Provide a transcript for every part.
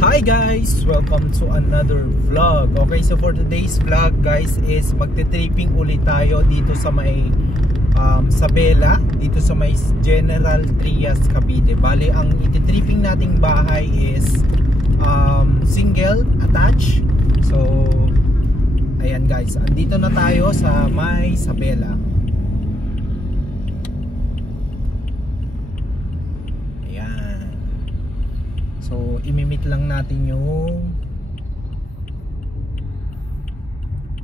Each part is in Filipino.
Hi guys! Welcome to another vlog. Okay, so for today's vlog guys is magte-tripping ulit tayo dito sa may Sabela, dito sa may General Trias, Cavite. Bale, ang iti-tripping nating bahay is single attached. So ayan guys, andito na tayo sa may Sabela. So, imimit lang natin yung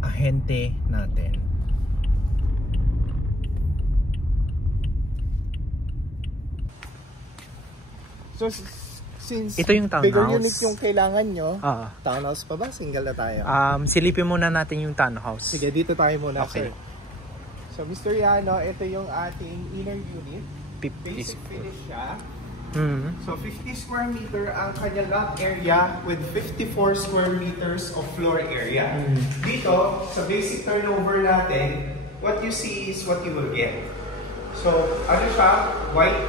ahente natin. So, since ito yung townhouse, bigger unit yung kailangan nyo, townhouse pa ba? Single na tayo? Silipin muna natin yung townhouse. Sige, dito tayo muna. Okay. Sir. So, Mr. Yano, ito yung ating inner unit. Basic finish siya. So 50 square meter ang kanya lot area with 54 square meters of floor area. Dito, sa basic turnover natin, what you see is what you will get. So, ano siya? White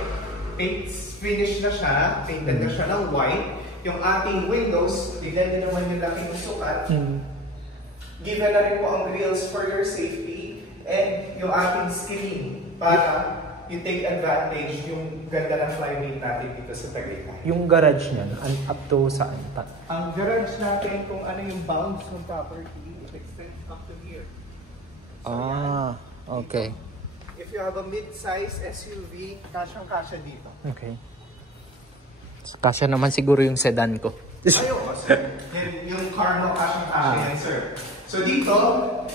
paint finish na siya. Painted na siya ng white. Yung ating windows, tignan nyo naman yung laki ng sukat. Given na rin po ang grills for your safety. And yung ating screen para you take advantage yung ganda ng flyway natin dito sa Tagaytay. Yung garage niyan, up to saan? Ang garage natin, kung ano yung bounds ng property, it extends up to here. So okay. If you have a mid-size SUV, kasyang-kasya dito. Okay. So, kasya naman siguro yung sedan ko. Ayoko, sir. Yung car mo, kasyang-kasya yan, sir. So dito,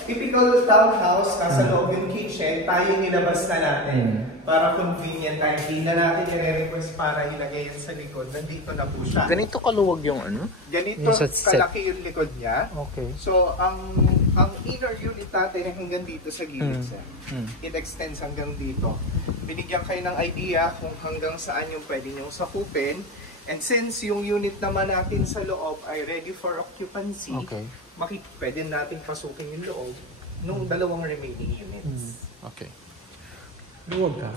typical townhouse, nasa loob yung kitchen, tayo nilabas na natin para convenient tayo. Hindi na natin i-request para ilagay yan sa likod. Nandito na po siya. Ganito kaluwag yung ano? Ganito kalaki yung likod niya. Okay. So ang inner unit natin hanggang dito sa gilid, sir. It extends hanggang dito. Binigyan kayo ng idea kung hanggang saan yung pwede nyong sakupin. And since yung unit naman natin sa loob ay ready for occupancy, pwede natin pasukin yung loob nung dalawang remaining units. Okay. Luwag ka.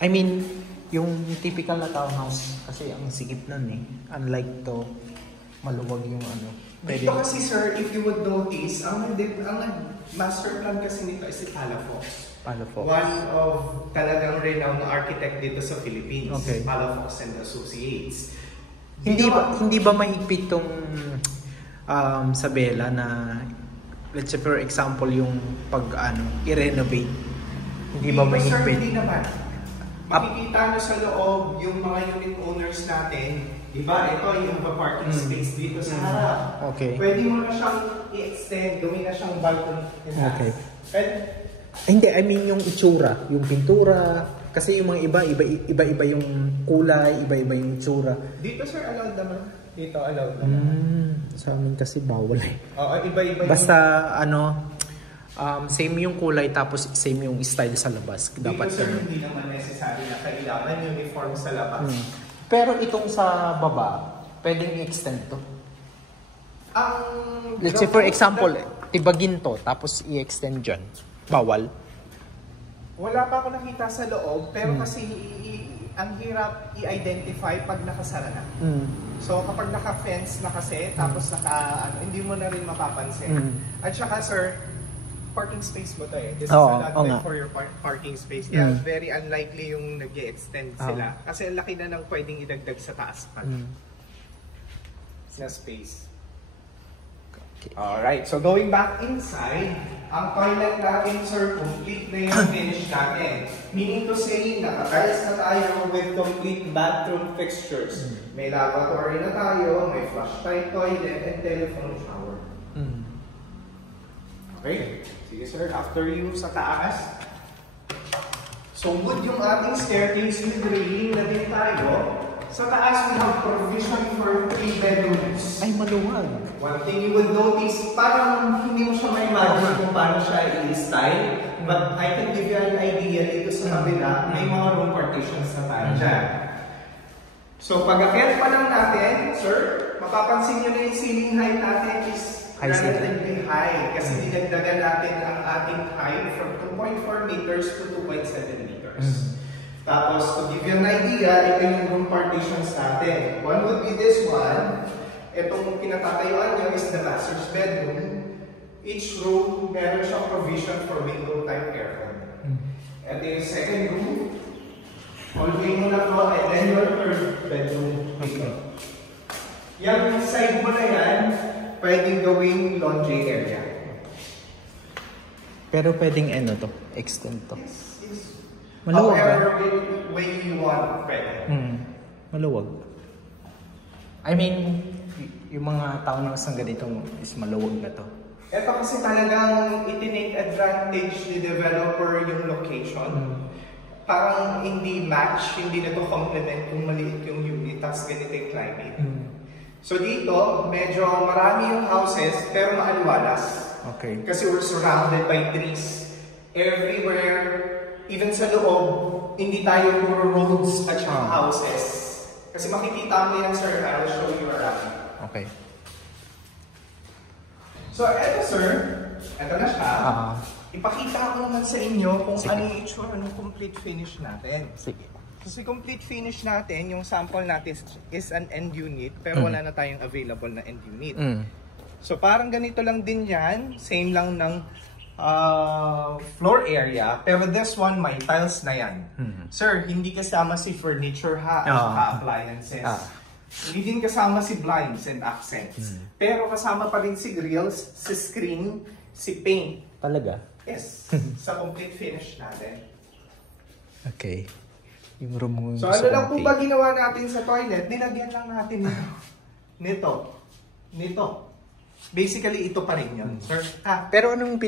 I mean, yung typical na townhouse, kasi ang sigip nun eh. Unlike to, maluwag yung ano. Dito kasi sir, if you would notice, ang master plan kasi nito is si Palafox. One of talagang renowned architect dito sa Philippines. Palafox and Associates. Hindi ba mahigpit tong Sabela na, let's say for example, yung i-renovate? Hindi ba mahigpit? Sir, hindi naman. Makikita nyo sa loob yung mga unit owners natin. Diba? Ito yung parking space dito sa harap. Pwede mo na siyang i-extend, gawin na siyang balcony. Hindi, I mean yung itsura, yung pintura. Kasi yung mga iba-iba yung kulay, iba-iba yung itsura. Dito sir, allowed naman. Dito allowed naman. Sa amin kasi bawal eh. Iba-iba yung... Basta same yung kulay tapos same yung style sa labas. Dapat dito sir, hindi naman necessary na kailangan uniform sa labas. Pero itong sa baba, pwedeng i-extend to. Let's say for example, tibagin to tapos i-extend dyan. Bawal? Wala pa ako nakita sa loob, pero kasi ang hirap i-identify pag nakasara na. So kapag naka-fence na kasi, tapos hindi mo na rin mapapansin. At saka sir, parking space mo to eh. This is allotment for your parking space. Yeah, very unlikely yung nag-extend sila. Kasi ang laki na ng pwedeng idagdag sa taas pa. Na space. Alright, so going back inside, ang toilet natin, sir, complete na yung finish natin. Meaning to say, nakatiles na tayo with complete bathroom fixtures. May lavatory na tayo, may flush-type toilet, and telephone shower. Okay, sige sir, after you sa taas. So wood yung ating staircase with railing na din tayo. Sa taas, we have provision for 3 bedrooms. Ay, maluwag. One thing you would notice, parang hindi mo siya ma-imagine kung paano siya i-style. But I can give you an idea dito sa kabila, may mga room partitions na tayo dyan. So, pag-akyat pa lang natin, sir, mapapansin nyo na yung ceiling height natin is relatively high. Kasi dinagdagan natin ang ating height from 2.4 meters to 2.7 meters. Tapos, to give you an idea, ito yung room partitions natin. One would be this one. Itong pinatatayuan nyo is the master's bedroom. Each room, meron siyang provision for window type aircon. Ito yung second room. Hallway mo na to, and then your third bedroom. Okay. Yung side mo na yan, pwedeng gawing laundry area. Pero pwedeng ano to? Extend to? Yes. Maluwag ba? However way you want, pwede. Maluwag. I mean, yung mga townhouse ng ganito is maluwag na to. Ito kasi talagang itinake advantage ni developer yung location. Parang hindi match, hindi na to complement kung maliit yung unit, tapos ganito yung climate. So dito, medyo marami yung houses, pero maaliwalas. Okay. Kasi we're surrounded by trees. Everywhere, even sa loob, hindi tayo puro roads at saka houses. Kasi makikita mo yan, sir. I'll show you around. Okay. So, eto sir, eto na siya. Ipakita ko naman sa inyo kung ano yung itsura ng complete finish natin. Sige. Kasi complete finish natin, yung sample natin is an end unit, pero wala na tayong available na end unit. So parang ganito lang din yan, same lang ng floor area, pero this one may tiles na yan. Sir, hindi kasama si furniture ha, at appliances. Hindi din kasama si blinds and accents. Pero kasama pa rin si grills, si screen, si paint. Talaga? Yes, sa complete finish natin. Okay. Yung room mo. So ano lang po ba ginawa natin sa toilet? Nilagyan lang natin nito. Basically, ito pa rin yun, sir. Pero anong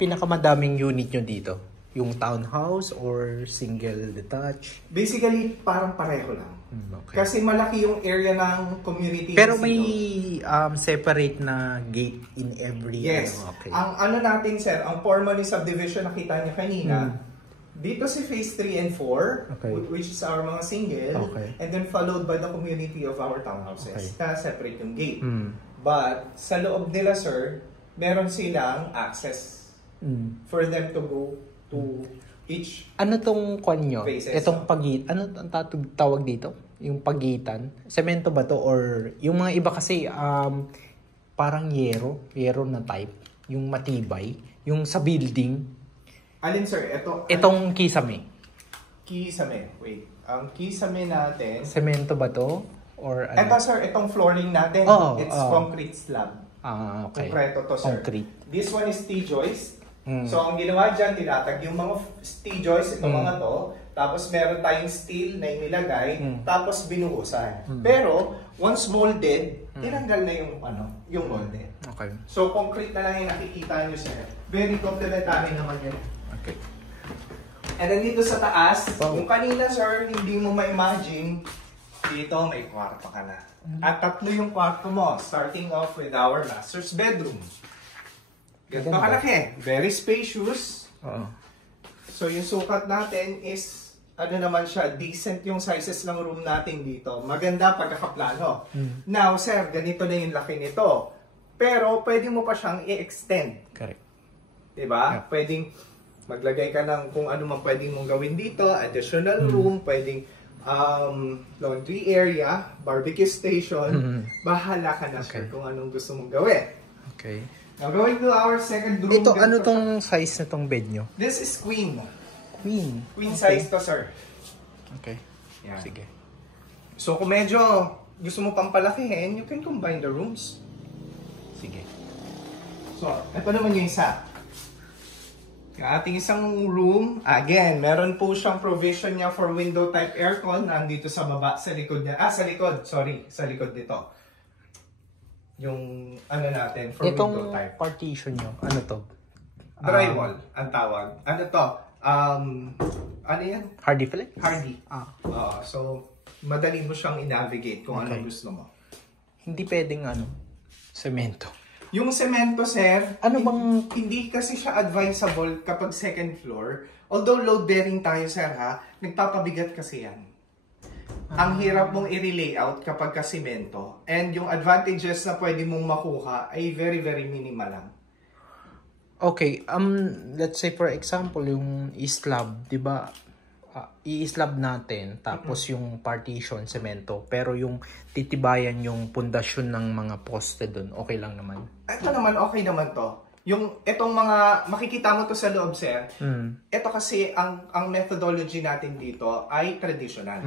pinakamadaming unit nyo dito? Yung townhouse or single detached? Basically, parang pareho lang. Okay. Kasi malaki yung area ng community. Pero may separate na gate in every... Yes. Okay. Ang ano natin, sir, ang formally subdivision nakita niya kanina, dito si phase 3 and 4, which is our mga single, and then followed by the community of our townhouses. Kaya separate yung gate. But sa loob nila, sir, meron silang access for them to go to each. Ano tong kwan nyo? Faces, itong pagitan? Ano ang tawag dito? Yung pagitan? Semento ba to? Or yung mga iba kasi parang yero na type. Yung matibay. Yung sa building. Alin, sir? Itong kisame. Kisame. Wait. Ang kisame natin. Semento ba to? Or ano? Ito, sir, itong flooring natin. It's concrete slab. Okay. Konkreto to, sir. Concrete. This one is T-joist. So, ang ginawa dyan, nilatag yung mga T-joist, itong mga to. Tapos, meron tayong steel na inilagay. Tapos, binuhusan. Pero, once molded, tinanggal na yung molded. Okay. So, concrete na lang yung nakikita nyo, sir. Very complementary naman yan. Okay. And then dito sa taas, kung kanina, sir, hindi mo ma-imagine, dito may kwarto ka na. At 3 yung kwarto mo, starting off with our master's bedroom. Ganito kalaki, very spacious. So yung sukat natin is, ano naman siya, decent yung sizes ng room natin dito. Maganda pagkakaplano. Now, sir, ganito na yung laki nito. Pero pwede mo pa siyang i-extend. Correct. Diba? Pwedeng maglagay ka ng kung ano man pwedeng mong gawin dito, additional room, pwedeng laundry area, barbecue station, bahala ka na, sir, kung anong gusto mong gawin. Okay. Now, going to our second room. Ito, ano tong size na tong bed nyo? This is queen. Queen? Queen size to, sir. Okay. Yan. Sige. So, kung medyo gusto mo pang palakihin, you can combine the rooms. Sige. So, ito naman yung isa. Yung ating isang room, again, meron po siyang provision niya for window type aircon. Nandito sa baba, sa likod niya. Sa likod dito. Yung ano natin, for window type. Itong partition nyo, ano to? Drywall, ang tawag. Ano to? Ano yan? Hardy flex? Hardy. So, madali mo siyang i-navigate kung anong gusto mo. Hindi pwedeng semento. Yung semento, sir, hindi kasi siya advisable kapag second floor. Although load bearing tayo, sir, nagpapabigat kasi yan. Ang hirap mong i-layout kapag ka-semento. And yung advantages na pwede mong makuha ay very, very minimal lang. Okay, let's say for example, yung slab, di ba, i-slab natin, tapos yung partition, semento, pero yung titibayan yung pundasyon ng mga poste doon, okay lang naman. Ito naman, okay naman to. Itong mga, makikita mo to sa loob, sir. Ito kasi, ang methodology natin dito ay traditional.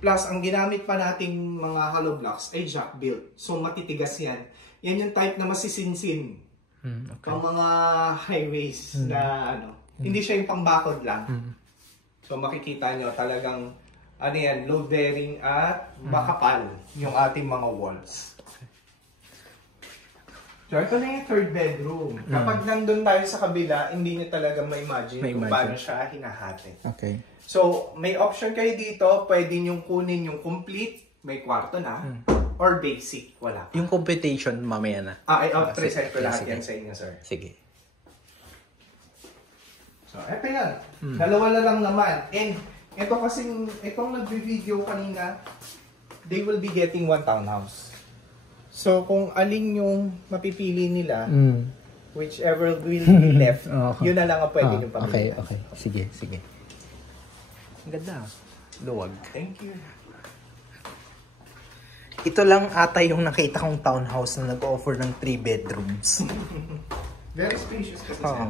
Plus, ang ginamit pa nating mga hollow blocks ay jack built. So, matitigas yan. Yan yung type na masisinsin. Okay. Ang mga highways na hindi siya yung pangbakod lang. So, makikita nyo talagang, load bearing at makapal yung ating mga walls. So, ito na yung third bedroom. Kapag nandun tayo sa kabila, hindi nyo talaga ma-imagine kung paano siya hinahati. Okay. So, may option kayo dito. Pwede nyo kunin yung complete, may kwarto na, or basic, wala. Yung computation, mamaya na. Present ko lahat yan sa inyo, sir. Sige. So, eto yan. Dalawa na lang naman. And, ito kasing, itong nag-video kanina, they will be getting one townhouse. So, kung alin yung mapipili nila, whichever will be left, yun na lang ang pwede nyo pamili. Okay. Sige. Ang ganda. Luwag. Thank you. Ito lang ata yung nakita kong townhouse na nag-offer ng 3 bedrooms. Very spacious kasi, sir.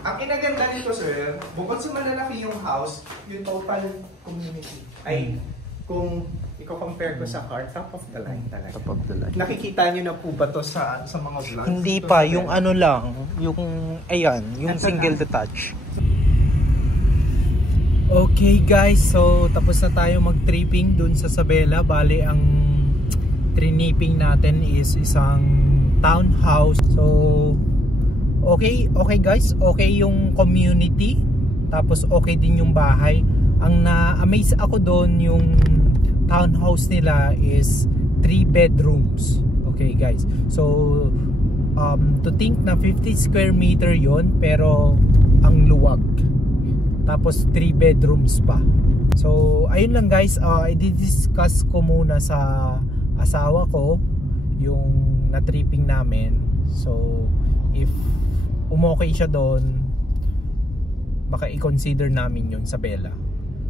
Ang inaganda nito, sir, bukod sa malalaki yung house, yung total community ay kung i-compare ko sa car, top of the line talaga. Top of the line. Nakikita nyo na po ba to sa mga vlogs? Hindi pa, yung lang, yung single detach. Okay guys, so tapos na tayo mag-tripping dun sa Sabela. Bale, ang trinipping natin is isang townhouse. So, okay guys, okay yung community, tapos okay din yung bahay. Ang na-amaze ako doon, yung townhouse nila is 3 bedrooms. Okay guys, so to think na 50 square meter yon, pero ang luwag, tapos 3 bedrooms pa. So ayun lang guys, i-discuss ko muna sa asawa ko yung na-tripping namin. So if umokay siya doon, baka i-consider namin yun sa Bella.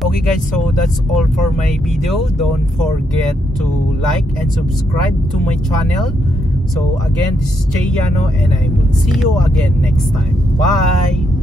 Okay guys, so that's all for my video. Don't forget to like and subscribe to my channel. So again, this is Jay Llano, and I will see you again next time. Bye!